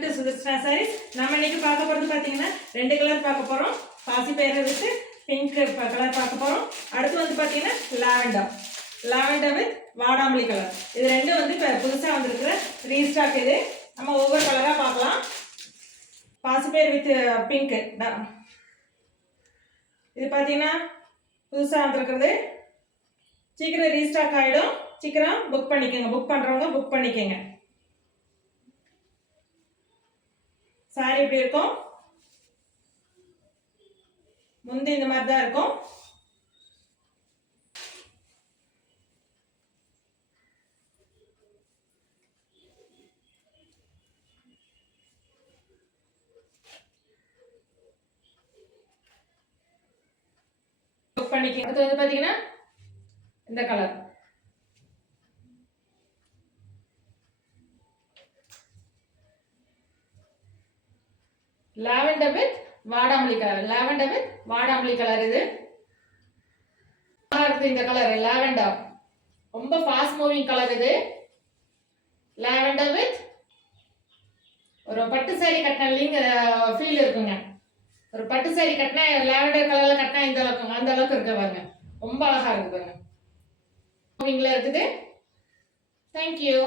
Welcome to Sudarshana saris. நம்ம இன்னைக்கு பார்க்க போறது பாத்தீங்கன்னா ரெண்டு கலர் பார்க்க போறோம். பாசி பயிரை வித் பிங்க் கலர் பார்க்க போறோம். அடுத்து வந்து பாத்தீங்கன்னா லாவெண்டர் வித் வாடாமல்லி கலர். இது ரெண்டும் வந்து இப்போ புதுசாக வந்திருக்கிற ரீஸ்டாக். இது நம்ம ஒவ்வொரு கலராக பார்க்கலாம். பாசி பயிர் வித் பிங்க் இது பார்த்தீங்கன்னா புதுசாக வந்திருக்கிறது. சீக்கிரம் ரீஸ்டாக் ஆகிடும். சீக்கிரம் புக் பண்ணிக்கோங்க. புக் பண்ணுறவங்க புக் பண்ணிக்கோங்க. சாரி எப்படி இருக்கும்? முந்தி இந்த மாதிரி தான் இருக்கும். புக் பண்ணிக்கோங்க. அடுத்து வந்து பார்த்தீங்கன்னா இந்த கலர் லாவெண்டர் வித் வாடாமல்லி கலர். இது இந்த கலர் லாவெண்டர் ரொம்ப ஃபாஸ்ட் மூவிங் கலர். இது லாவெண்டர் வித் ஒரு பட்டு சாரி கட்டின ஃபீல் இருக்குங்க. ஒரு பட்டு சாரி கட்டினா லாவெண்டர் கலர்ல கட்டினா இந்த அளவுக்கு அந்த அளவுக்கு இருக்கு பாருங்க. ரொம்ப அழகா இருக்கு பாருங்க. மூவிங்ல இருக்குது. தேங்க்யூ.